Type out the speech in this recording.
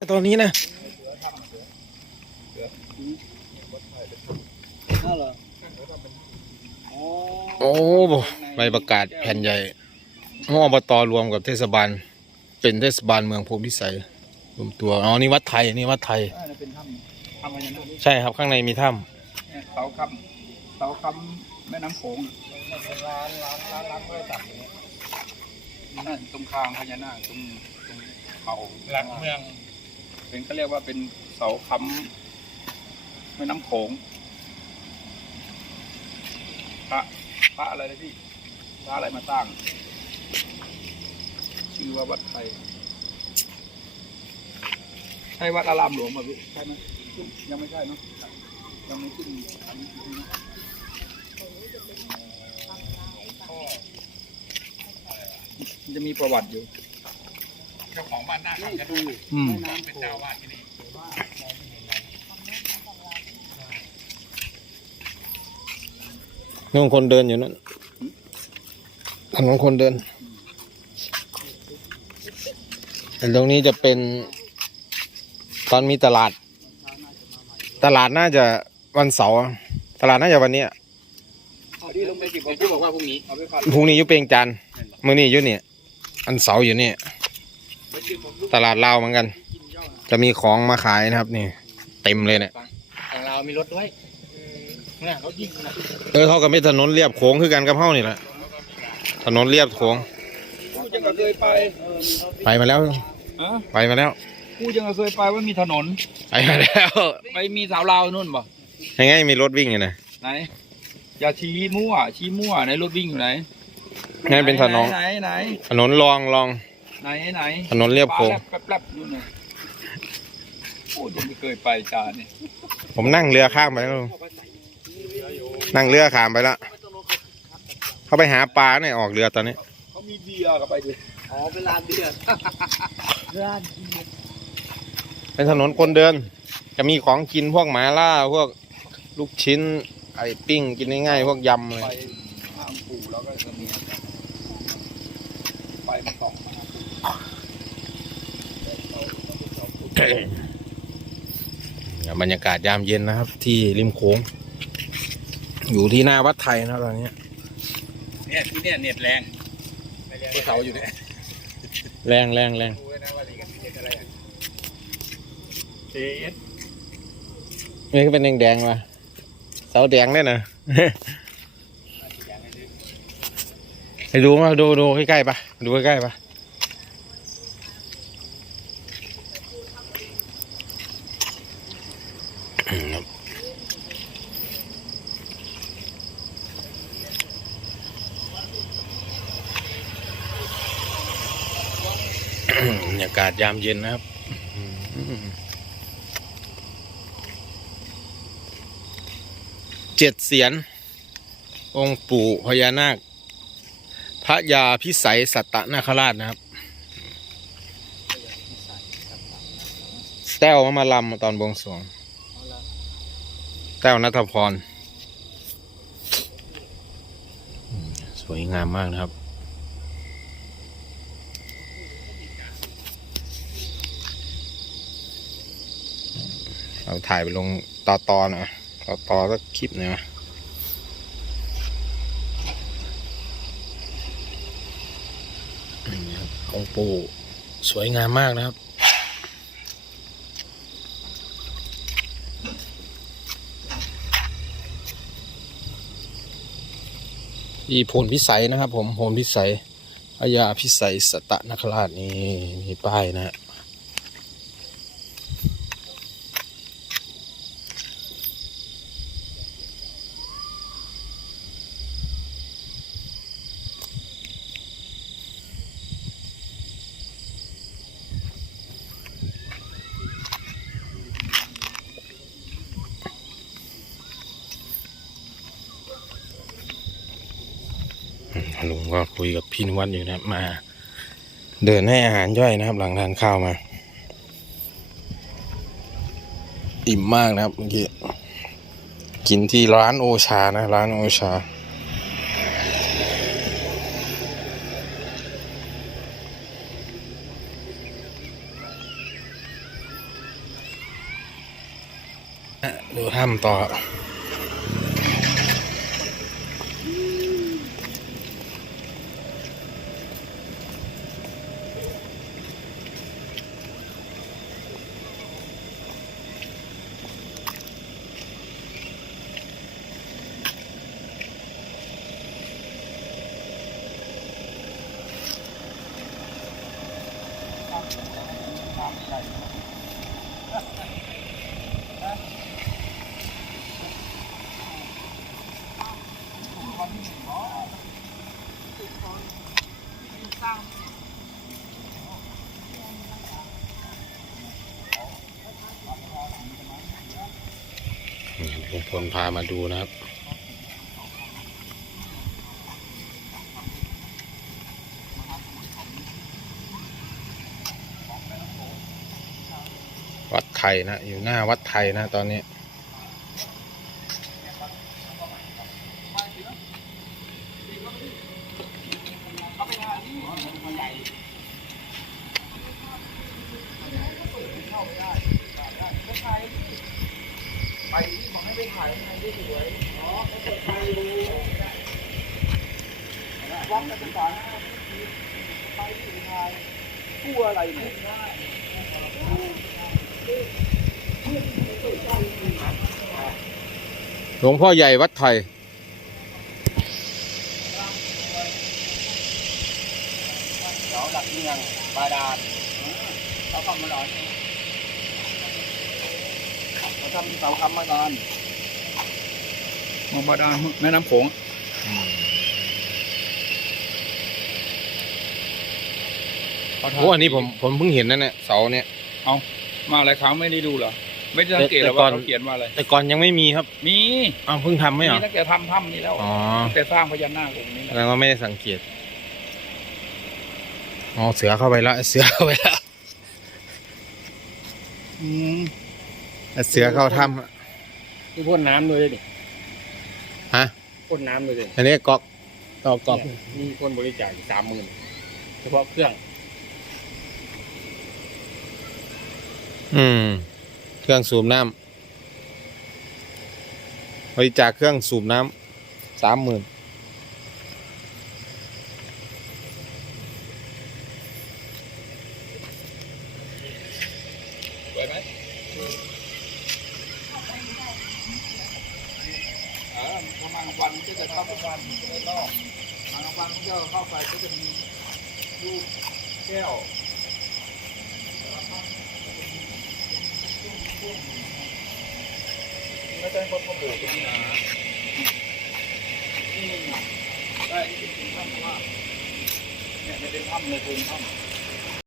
ตอนนี้นะอ้าวเหรออ๋อโอ้โหใบประกาศแผ่นใหญ่ห้องอบตรวมกับเทศบาล เป็นเทศบาลเมืองโพธิพิสัยรวมตัวอ๋อนี่วัดไทยนี่วัดไทยอ่าเนี่ยเป็นถ้ำทำอะไรนะใช่ครับข้างในมีถ้เนี่ยเสาคำเสาคำแม่น้ำโขงร้านร้านร้านร้านเพื่อตัดอย่างเงี้ยนั่นตรงคางพญานาคตรงตรงเขาหลักเมือง เป็นเขาเรียกว่าเป็นเสาค้ำแม่น้ำโขงพระพระอะไรนะพี่พระอะไรมาสร้ง ชื่อว่าวัดไทย ใช่วัดอารามหลวงป่ะพี่ใช่ไหมยังไม่ใช่เนอะยังไม่ขึ้นอันนี้นะมันจะมีประวัติอยู่ เจ้าของบ้านหน้าคำจะดูอืมเป็นเจ้าอาวาดที่นี่ำนู่นคนเดินอยู่นั่นถนนคนเดิน แต่ตรงนี้จะเป็น ตอนมีตลาด ตลาดน่าจะวันเสาร์อะตลาดน่าจะวันเนี้ยที่ลงไปสิบผมพี่บอกว่าพรุ่งนี้เอาไปพันพรุ่งนี้อยุเปยงจันทร์มื้อนี้อยู่เนี่ย อันเสาร์อยู่เนี่ย ตลาดลาวเหมือนกัน จะมีของมาขายนะครับนี่เต็มเลยเนี่ยของเรามีรถด้วยเนี่ยรถยิงนะเออเขาก็มีถนนเรียบโค้งคือกันกับเฮานี่แหละถนนเรียบโค้งกูยังก็เคยไปไปมาแล้วฮะไปมาแล้วกูยังก็เคยไปว่ามีถนนไปมาแล้วไปมีสาวลาวนู่นบ่ยังไงมีรถวิ่งอยู่นะไหนอย่าชี้มั่วชี้มั่วไหนรถวิ่งอยู่ไหนนั่นเป็นถนนไหนไหนถนนรองรอง ไหนไหนถนนเรียบโค้งแป๊บแป๊บๆนู่นน่ะโอ้ยังไม่เคยไปจานเนี่ยผมนั่งเรือข้ามไปแล้วนั่งเรือข้ามไปแล้วเขาไปหาปลาเนี่ยออกเรือตอนนี้ เขามีเบียร์กับไปดิอ๋อเป็นร้านเบียร์ร้านเป็นถนนคนเดิน จะมีของกินพวกหมาล่าพวกลูกชิ้น ไอ้ปิ้งกินง่ายๆพวกยำเลยไปห้างปู่แล้วก็จะมีไปมาสองมา บรรยากาศยามเย็นนะครับ ที่ริมโค้ง อยู่ที่หน้าวัดไทยนะตอนนี้เนี่ยที่เนี่ยเน็ตแรงที่เขาอยู่เนี่ยแรงแรงแรงดูไว้นะว่าดีกันเน็ตอะไรอะเอสนี่ก็เป็นแดงๆว่ะเสาแดงด้วยนะไปดูมาดูดูใกล้ๆปะดูใกล้ๆปะากาศยามเย็นนะครับเจ็ดเสียน องค์ปู่พญานาค พระยาพิสัยสัตตนาคราชนะครับ แต้วมามาลำตอนบวงสรวง แต้วนัทพร สวยงามมากนะครับ เราถ่ายไปลงต่อตอนะต่อตอสักคลิปหน่อยนะนี่ครับองค์ปู่สวยงามมากนะครับที่โพนพิสัยนะครับ ผมโพนพิสัยพญาพิสัยสตะนคราชนี่มีป้ายนะฮะ ลุงก็คุยกับพี่นวัดอยู่นะมา เดินให้อาหารย่อยนะครับ หลังทานข้าวมา อิ่มมากนะครับเมื่อกี้กินที่ร้านโอชานะ ร้านโอชาดูถ้ำต่อ ลุงพลพามาดูนะครับวัดไทยนะ อยู่หน้าวัดไทยนะตอนนี้ ไปที่บอกให้ไปถ่ายข้างในได้สวยอ๋อเขาเปิดไฟดูวัดกันเป็นสารไปที่ถ่ายกู้อะไรเนี่ยหลวงพ่อใหญ่วัดไทย เสาหลักเมืองบาดาลเขาทำมาหลอนเขาทำเสาคำมาดานมองบาดาลแม่น้ำโขงโอ้อันนี้ผมผมเพิ่งเห็นนั่นแหละเสาเนี่ย เอามาหลายครั้งไม่ได้ดูเหรอไม่ได้สังเกตหรอว่าเขาเขียนว่าอะไรแต่ก่อนยังไม่มีครับ มีอ้าวเพิ่งทำไมเหรอมีตั้งแต่ทำถ้ำนี้แล้วอ๋อแต่สร้างพญานาคองค์นี้แสแล้วดงว่าไม่ได้สังเกต อ๋อเสือเข้าไปแล้วเสือเข้าไปแล้วอืมเสือเข้าถ้ำอะนี่พ่นน้ำด้วยดิฮะพ่นน้ำด้วยดิอันนี้ก๊อกต่อก๊อกเนี่ยมีคนบริจาคสามหมื่นเฉพาะเครื่อง อืม เครื่องสูบน้ำบริจาคเครื่องสูบน้ำสามหมื่น สวยไหมเออพอมากลางวันมันก็จะเข้ากลางวันมันก็จะนอกมากลางวันมันก็เข้าไปก็จะมีลูกแก้วไม่ใช่คนขโมยตรงนี้นะนี่ได้ที่เป็นถ้ำเพราะว่าเนี่ยมันเป็นถ้ำเลยเป็นถ้ำ